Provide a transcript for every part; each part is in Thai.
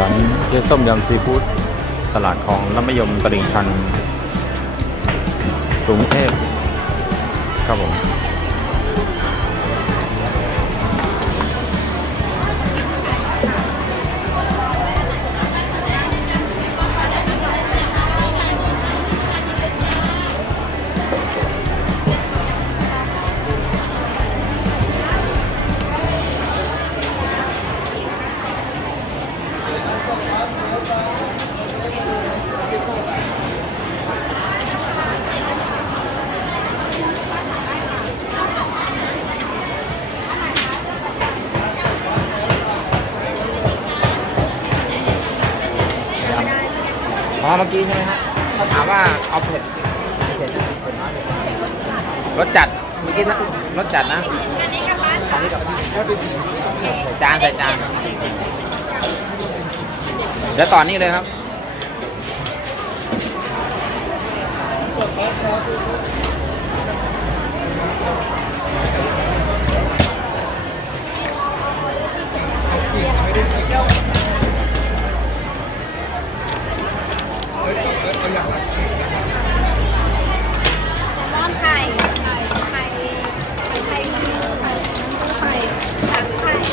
ร้านเจ๊ส้มยำซีฟู้ดตลาดคลองลำมะยมตลิ่งชันกรุงเทพครับผมอ๋อเมื่อกี้ใช่ไหมฮะเขาถามว่าเอาเผ็ดเผ็ดน้อยเผ็ดน้อยรสจัดเมื่อกี้นะรสจัดนะอันนี้กับจานใส่จานเดี๋ยวต่อนนี้เลยครับร้อนไข่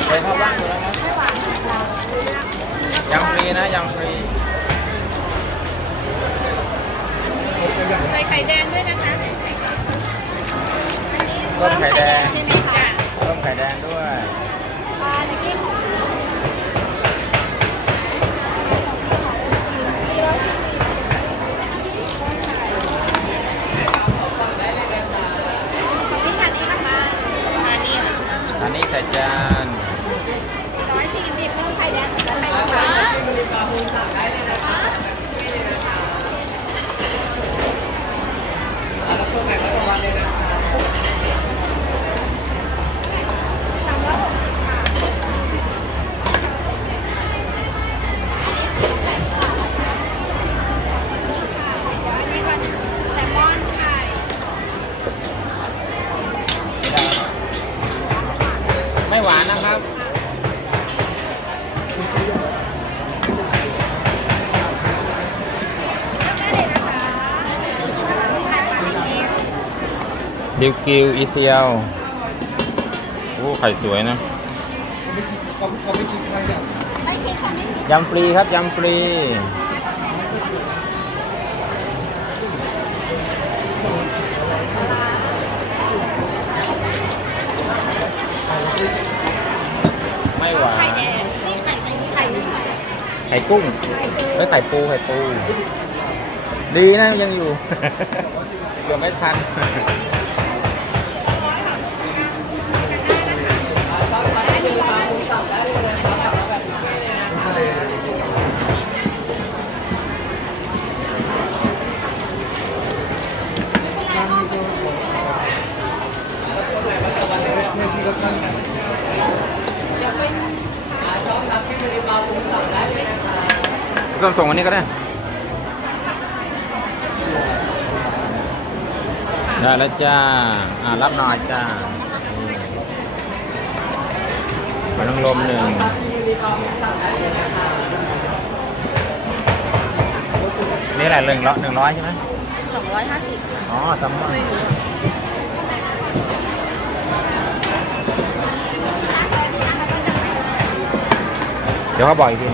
เป็นข้าวบ้างอยู่แล้วนะยำฟรีนะยำฟรี ใส่ไข่แดงด้วยนะคะ เพิ่มไข่แดง ใช่ไหมคะ เพิ่มไข่แดงด้วย ปลาตะกี้ของพี่ทันนี่นะคะอันนี้ อันนี้ใส่จาน 140เพิ่มไข่แดง10บาทแซลมอนไข่ ไม่หวานนะครับ ดิวกิวอีเซียวโอ้ไข่สวยนะ ไม่คิดค่ะไม่คิด ยำฟรีครับยำฟรีไม่หวาน ไข่แดงนี่ไข่นี่ไข่นี่ไข่ ไข่กุ้งไม่ไข่ปูไข่ปูดีนะยังอยู่ เกือบไม่ทันส่งวันนี้ก็ได้ได้แล้วจ้ารับหน่อยจ้าหอยนางรม1นี่แหละ100ใช่ไหม250อ๋อซัมมอนเดี๋ยวเขาบอกอีกที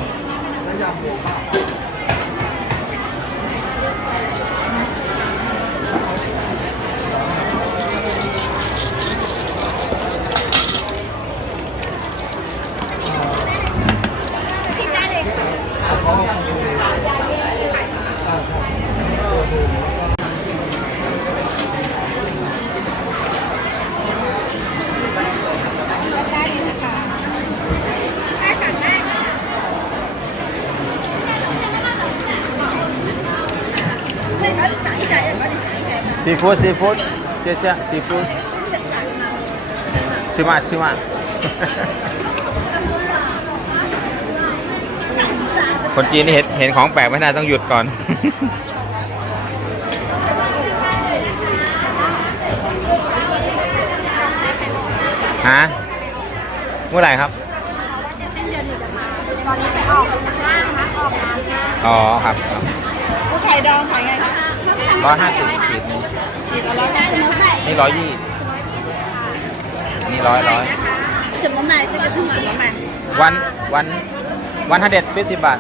คิดได้เลยได้เลยนะคะได้ค่ะแม่ซีฟู้ดเจ๊ซีฟู้ดซื้อมาคนจีนนี่เห็นของแปลกไม่น่าต้องหยุดก่อน ฮะเมื่อไหร่ครับ เส้นเดือนหนึ่งจะมา ตอนนี้ไปออกห้างนะออกงานนะ อ๋อครับ ผู้ไข่ดองขายไงคะ 150ขีดนึง ขีดละ150นี่120นี่ร้อย怎么买这个币怎么买150 บาท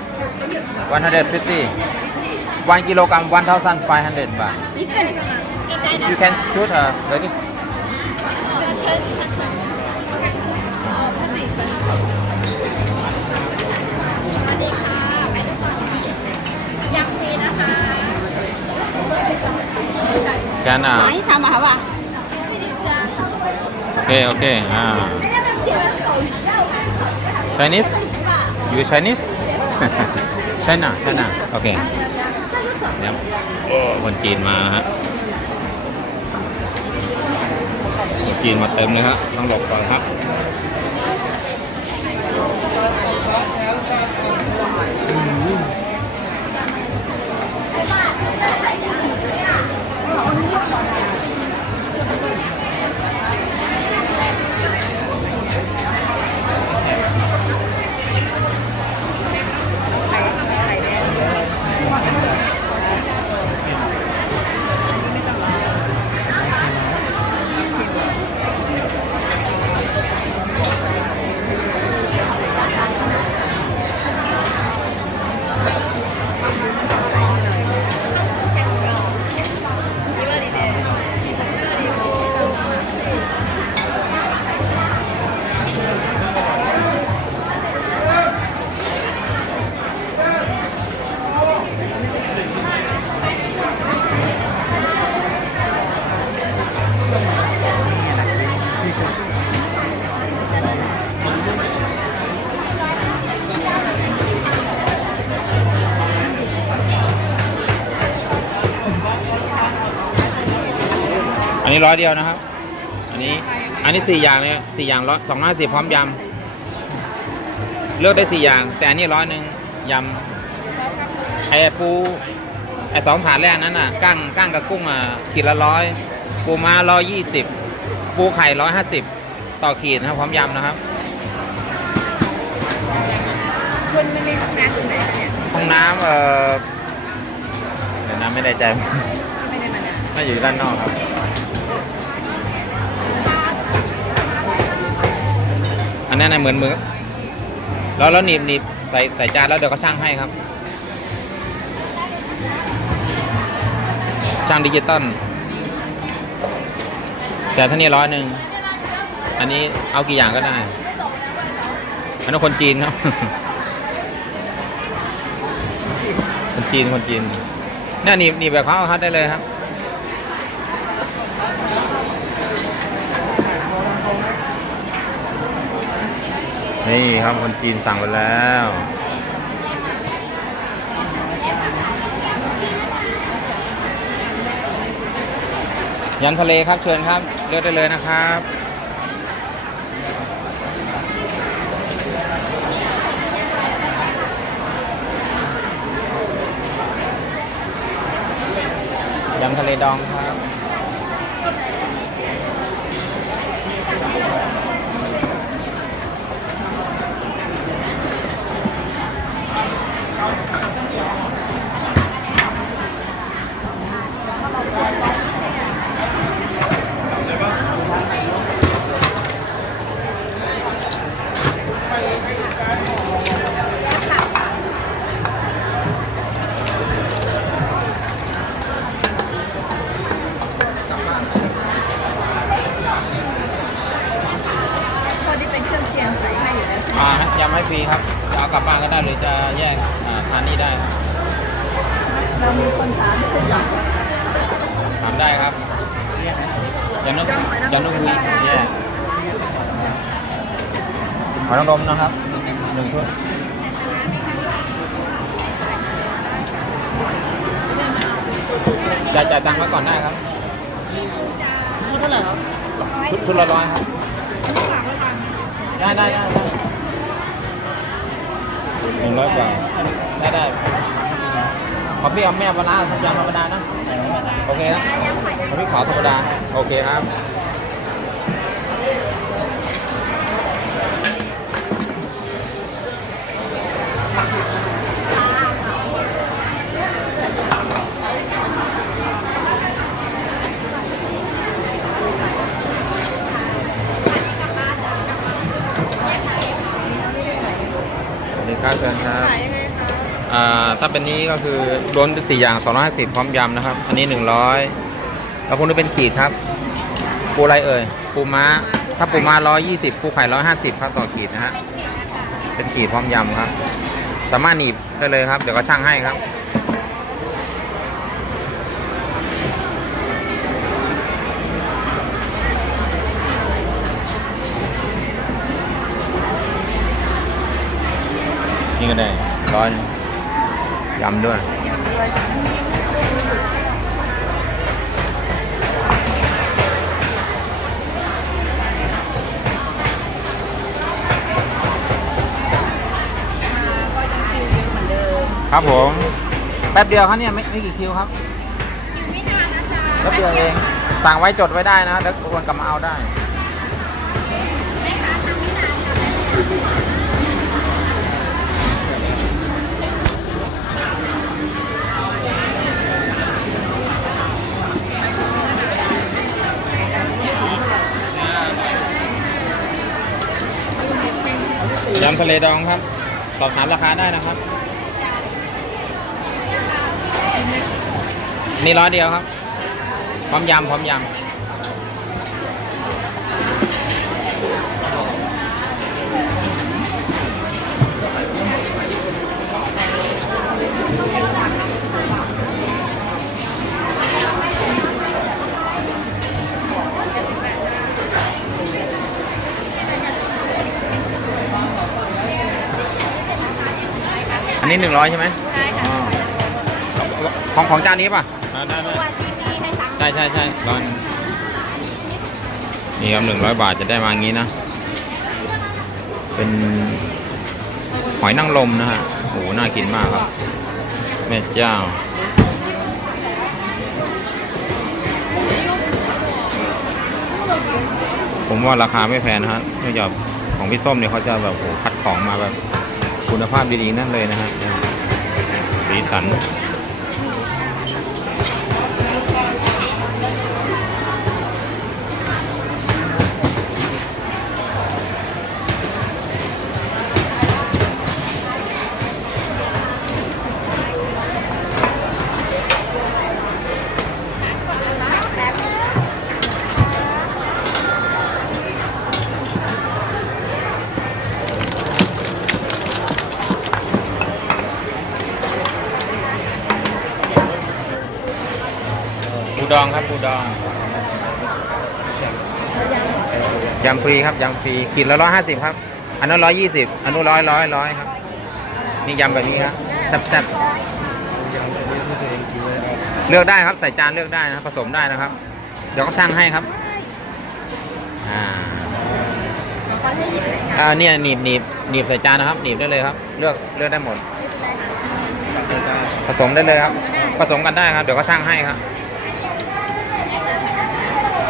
150 1 kilogram 1,500 บาท 一份 you can shoot like this 这个称哦他自己称สวัสดีค่ะยำฟรีนะคะ can 尝一尝嘛好不好自己吃啊 โอเคChinese you Chinese China โอเคเนี่ยคนจีนมานะฮะคนจีนมาเต็มเลยครับต้องหลบก่อนครับอันนี้100 เดียวนะครับอันนี้4 อย่างเนี่ย4 อย่าง250พร้อมยำเลือกได้4 อย่างแต่อันนี้100ยำไอ้ปูไอ้2 ถาดแรกนั้นน่ะกั้งกับกุ้งขีดละ100ปูม้า120ปูไข่150ต่อขีดนะครับพร้อมยำนะครับ คุณไม่มีห้องน้ำตรงไหนเนี่ย ห้องน้ำเดี๋ยวน้ำไม่ได้ใจ ไม่ได้มาเนี่ย น่าอยู่ด้านนอกครับอันนั้นเหมือนมือแล้วหนีบใส่จานแล้วเดี๋ยวก็ช่างให้ครับช่างดิจิตอลแต่ท่านี้100อันนี้เอากี่อย่างก็ได้อันนั้นคนจีนครับ คนจีนเนี่ยหนีบแบบเขาเอาได้เลยครับนี่ครับคนจีนสั่งไปแล้วยำทะเลครับเชิญครับเลือกได้เลยนะครับยำทะเลดองครับ ยำให้ฟรีครับจะเอากลับบ้านก็ได้หรือจะแยกทานนี่ได้ เรามีคนถามคุณหรอ ถามได้ครับยำนกวีแยกหอยนางรมนะครับ1 ถ้วยจ่ายตังค์ไว้ก่อนได้ครับชุดเท่าไหร่ครับชุดละ100ครับได้100 กว่าได้ขอพี่เอาแม่ปลาร้าสัญญาธรรมดานะโอเคครับขอพี่ขอธรรมดาโอเคครับ ครับเชิญครับ ขายยังไงคะ ถ้าเป็นนี้ก็คือรวม4อย่าง250พร้อมยำนะครับอันนี้100แล้วพวกนี้เป็นขีดครับปูอะไรเอ่ยปูม้าถ้าปูม้า120ปูไข่150ครับต่อขีดนะฮะเป็นขีดพร้อมยำครับสามารถหนีบได้เลยครับเดี๋ยวก็ช่างให้ครับนี่ก็ได้100ยำด้วยครับผมแป๊บเดียวครับเนี่ยไม่กี่คิวครับ ไม่นานนะจ๊ะ แป๊บเดียวเองสั่งไว้จดไว้ได้นะแล้วควรกลับมาเอาได้ แม่ค้าทำไม่นานค่ะ ยำทะเลดองครับ สอบถามราคาได้นะครับนี่100เดียวครับพร้อมยำพร้อมยำอันนี้100ใช่ไหม ใช่ค่ะ ของจานนี้ป่ะได้ ตัวที่นี่ให้สั่ง ใช่ร้อยนี่ครับ100 บาทจะได้มาอย่างนี้นะ เป็นหอยนางรมนะฮะโอ้โหน่ากินมากครับแม่เจ้าผมว่าราคาไม่แพงนะฮะเนื่องจากของพี่ส้มเนี่ยเขาจะแบบโอ้โหคัดของมาแบบคุณภาพดีๆนั่นเลยนะฮะสีสันปูดองครับปูดองยำฟรีครับยำฟรีขีดละ150ครับอันนั้น120อันนู้นร้อยครับนี่ยำแบบนี้ครับแซ่บๆเลือกได้ครับใส่จานเลือกได้นะผสมได้นะครับเดี๋ยวก็ช่างให้ครับเนี่ยหนีบใส่จานนะครับหนีบได้เลยครับเลือกได้หมดผสมได้เลยครับผสมกันได้ครับเดี๋ยวก็ช่างให้ครับ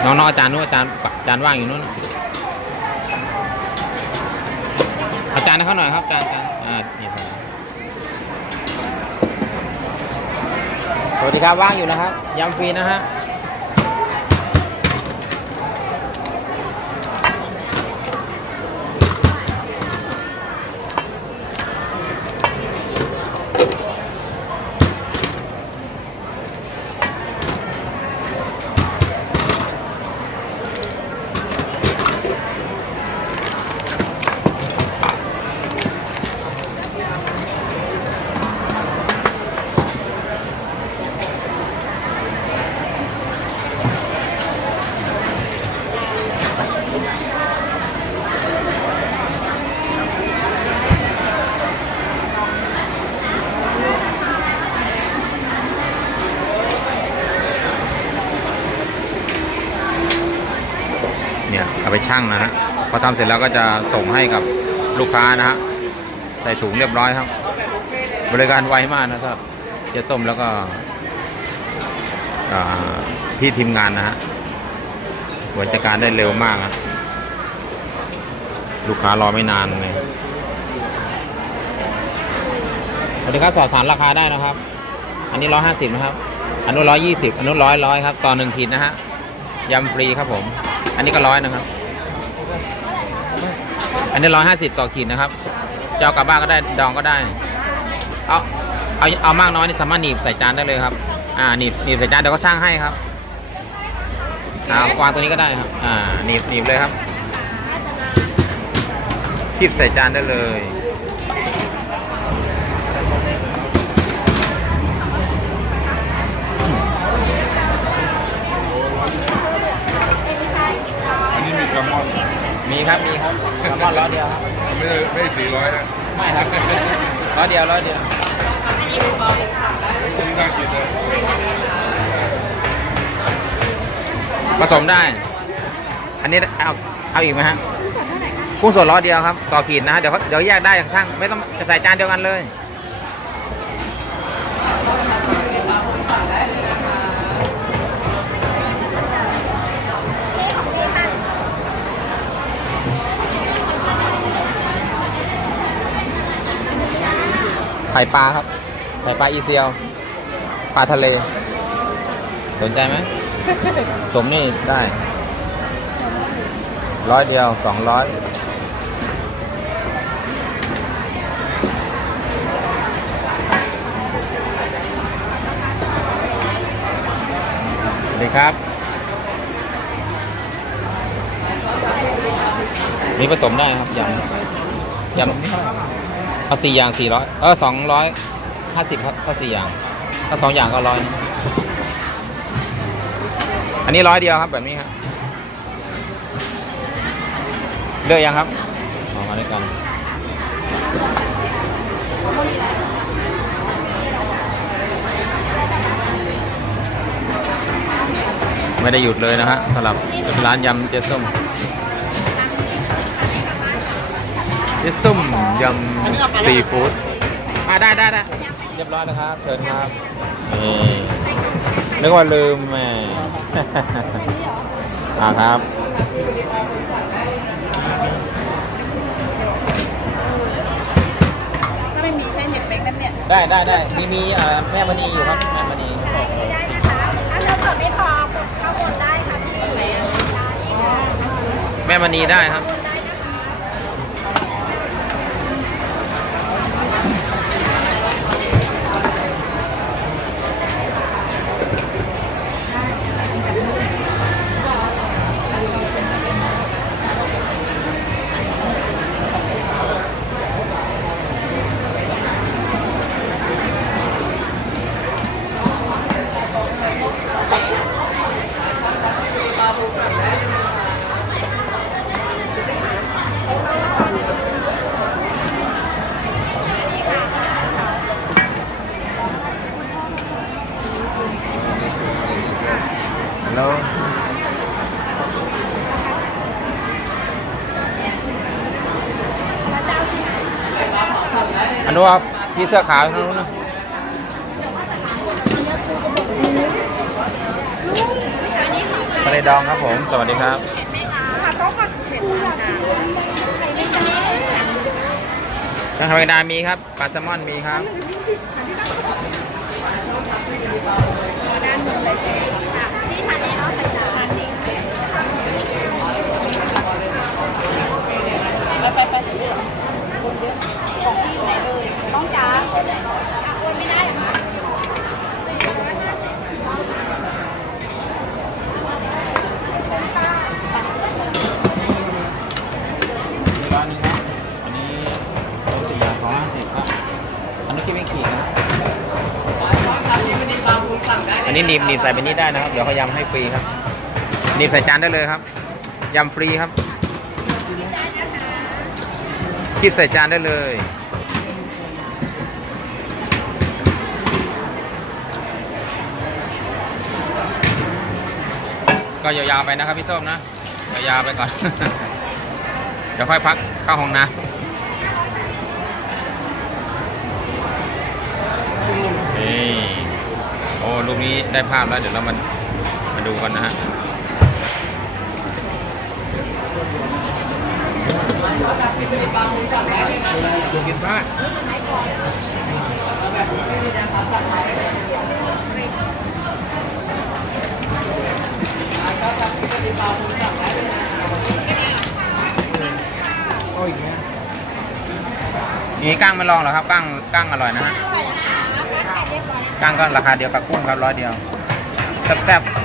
น้องๆอาจารย์นู้นอาจารย์ว่างอยู่นู้นอาจารย์ให้เขาหน่อยครับอาจารย์นี่สวัสดีครับว่างอยู่นะครับยำฟรีนะฮะเนี่ยเอาไปชั่งนะฮะพอทำเสร็จแล้วก็จะส่งให้กับลูกค้านะฮะใส่ถุงเรียบร้อยครับบริการไวมากนะครับเจ๊ส้มแล้วก็ที่ทีมงานนะฮะบริการได้เร็วมากนะลูกค้ารอไม่นานเลยสวัสดีครับสอบถามราคาได้นะครับอันนี้150นะครับอันนู้น120อันนู้น100ครับต่อ1ขีดนะฮะยำฟรีครับผมอันนี้ก็100นะครับอันนี้150ต่อขีดนะครับ จะเอากลับบ้านก็ได้ดองก็ได้เอามากน้อยนี่สามารถหนีบใส่จานได้เลยครับหนีบใส่จานเดี๋ยวก็ช่างให้ครับวางตัวนี้ก็ได้ครับหนีบเลยครับคีบใส่จานได้เลยอันนี้มีแซลมอน มีครับแซลมอนร้อยเดียวครับ ไม่400นะ ไม่ครับร้อยเดียว นี่น่ากินเลย ผสมได้ อันนี้เอาอีกไหมฮะกุ้งสดร้อยเดียวครับต่อขีดนะฮะเดี๋ยวแยกได้ช่างไม่ต้องจะใส่จานเดียวกันเลยไข่ปลาครับไข่ปลาอีเซียวปลาทะเลสนใจไหม สมนี่ได้ร้อยเดียว200ดีครับนี่ผสมได้ครับยำเอา4 อย่าง400 250ครับถ้า4 อย่างถ้า2 อย่างก็100อันนี้100 เดียวครับแบบนี้ครับเลือกยังครับมาด้วยกันไม่ได้หยุดเลยนะฮะสำหรับร้านยำเจ๊ส้มยำซีฟู้ดได้เรียบร้อยแล้วครับเชิญครับนี่นึกว่าลืมแหม ครับถ้าไม่มีใช้เน็ตแบงค์นั้นเนี่ย ได้มีแม่มณีอยู่ครับแม่มณี ได้นะคะถ้าเราเปิดไม่พอเข้าบนได้ค่ะพี่แม่ แม่มณีได้ครับแล้วอันนู้นครับที่เสื้อขาวนู้นนะทะเลดองครับผมสวัสดีครับทางธรรมดามีครับปลาแซลมอนมีครับ ด้านบนเลยใช่ไหมค่ะที่ทานนี้เนาะใส่จานนี้ไปเรื่อยคนเยอะของพี่ไหนเลยต้องจ้าโอนไม่ได้หรอคะร้านนึงครับอันนี้4 อย่าง250ครับอันนี้ที่ไม่กี่นะอันนี้หนีบใส่ไปนี้ได้นะครับเดี๋ยวเขายำให้ฟรีครับหนีบใส่จานได้เลยครับยำฟรีครับคีบใส่จานได้เลยก็ยาวๆไปนะครับพี่ส้มนะยาวๆไปก่อน เดี๋ยวค่อยพักเข้าห้องน้ำนี่โอ้ลูกนี้ได้ภาพแล้วเดี๋ยวเรามาดูกันนะฮะกินบ้านโอ้ย นี่กั้งไม่ลองเหรอครับกั้งอร่อยนะฮะกั้งก็ราคาเดียวกับกุ้งครับ100 เดียวแซ่บๆ